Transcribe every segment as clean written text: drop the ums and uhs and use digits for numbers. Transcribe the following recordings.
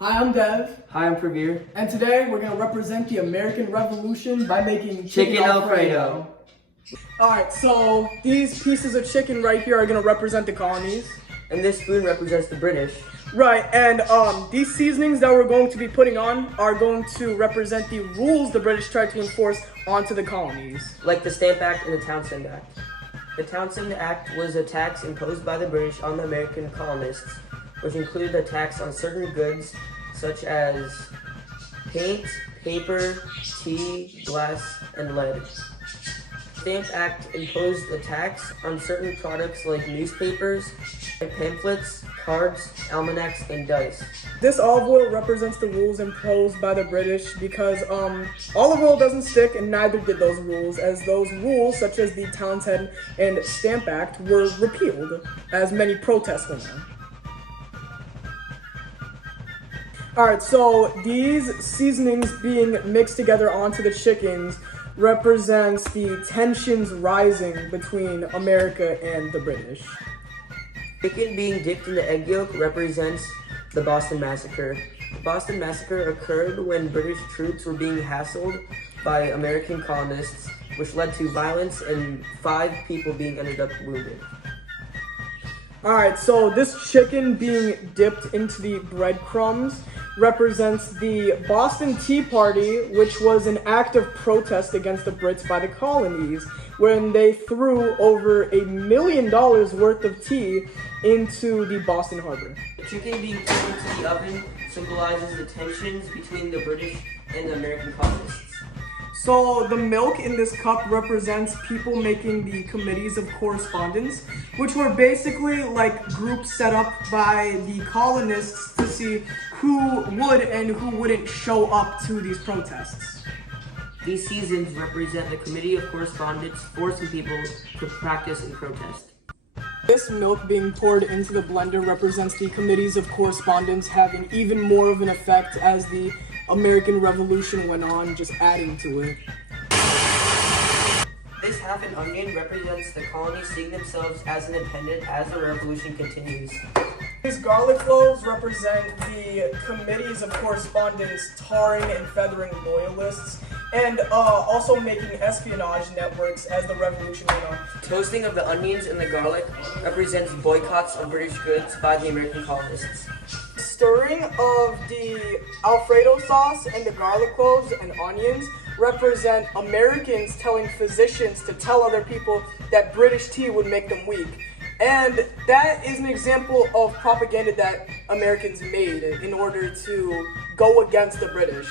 Hi, I'm Dev. Hi, I'm Pravir. And today we're going to represent the American Revolution by making Chicken Alfredo. Alright, so these pieces of chicken right here are going to represent the colonies. And this spoon represents the British. Right, and these seasonings that we're going to be putting on are going to represent the rules the British tried to enforce onto the colonies. Like the Stamp Act and the Townshend Act. The Townshend Act was a tax imposed by the British on the American colonists, which included a tax on certain goods such as paint, paper, tea, glass, and lead. The Stamp Act imposed a tax on certain products like newspapers, pamphlets, cards, almanacs, and dice. This olive oil represents the rules imposed by the British because olive oil doesn't stick, and neither did those rules, as those rules, such as the Townshend and Stamp Act, were repealed, as many protests went on. Alright, so these seasonings being mixed together onto the chickens represents the tensions rising between America and the British. Chicken being dipped in the egg yolk represents the Boston Massacre. The Boston Massacre occurred when British troops were being hassled by American colonists, which led to violence and 5 people being ended up wounded. Alright, so this chicken being dipped into the breadcrumbs represents the Boston Tea Party, which was an act of protest against the Brits by the colonies, when they threw over $1 million worth of tea into the Boston Harbor. The chicken being put into the oven symbolizes the tensions between the British and the American colonists. So the milk in this cup represents people making the committees of correspondence, which were basically like groups set up by the colonists to see who would and who wouldn't show up to these protests. These seasons represent the committee of correspondence forcing people to practice and protest. This milk being poured into the blender represents the committees of correspondence having even more of an effect as the American Revolution went on, just adding to it. This half an onion represents the colonies seeing themselves as independent as the revolution continues. These garlic cloves represent the committees of correspondence tarring and feathering loyalists, and also making espionage networks as the revolution went on. Toasting of the onions and the garlic represents boycotts of British goods by the American colonists. Stirring of the Alfredo sauce and the garlic cloves and onions represent Americans telling physicians to tell other people that British tea would make them weak. And that is an example of propaganda that Americans made in order to go against the British.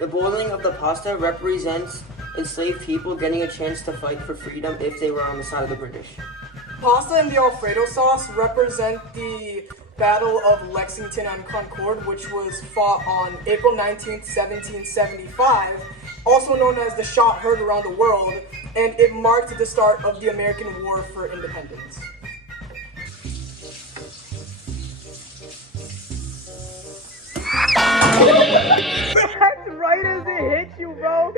The boiling of the pasta represents enslaved people getting a chance to fight for freedom if they were on the side of the British. Pasta and the Alfredo sauce represent the Battle of Lexington on Concord, which was fought on April 19th, 1775, also known as the shot heard around the world, and it marked the start of the American War for Independence. That's right as it hit you, bro.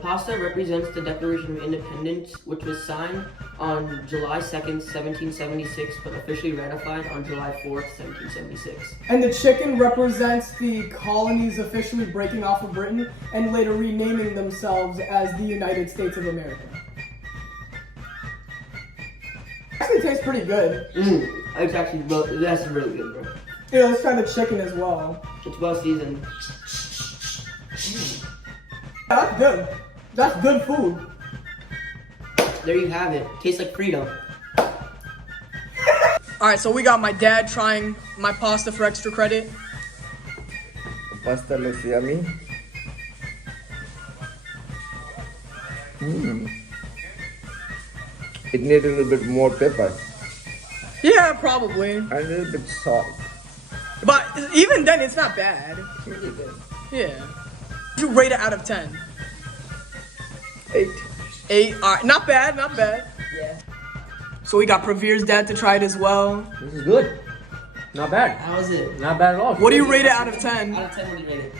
Pasta represents the Declaration of Independence, which was signed on July 2nd, 1776, but officially ratified on July 4th, 1776. And the chicken represents the colonies officially breaking off of Britain and later renaming themselves as the United States of America. Actually tastes pretty good. It's actually, that's really good, bro. Yeah, let's try the chicken as well. It's well seasoned. That's good. That's good food. There you have it. Tastes like freedom. Alright, so we got my dad trying my pasta for extra credit. Pasta looks yummy. It needs a little bit more pepper Yeah, probably. and a little bit salt. But even then, it's not bad. Really good. Yeah. You rate it out of 10. 8. 8. Alright, not bad, not bad. Yeah. So we got Pravir's dad to try it as well. This is good. Not bad. How is it? Not bad at all. What do you rate it out of 10? Out of 10, what do you rate it?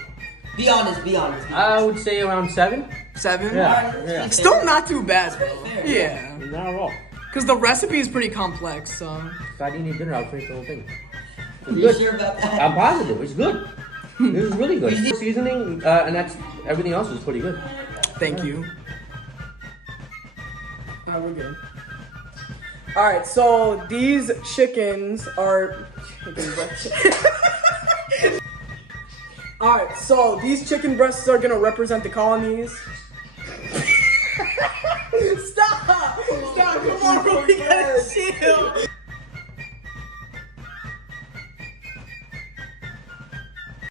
Be honest. I would say around 7. 7? Yeah. Still not too bad, bro. fair. Yeah. Not at all. Because the recipe is pretty complex, so. If I didn't eat dinner, I'll finish the whole thing. Are you sure about that? I'm positive. It's good. This is really good. Seasoning, and that's everything else is pretty good. Thank you. Alright, we're good. Alright, so these chickens are chicken breasts. Alright, so these chicken breasts are gonna represent the colonies. Stop! Come on, bro, we gotta chill.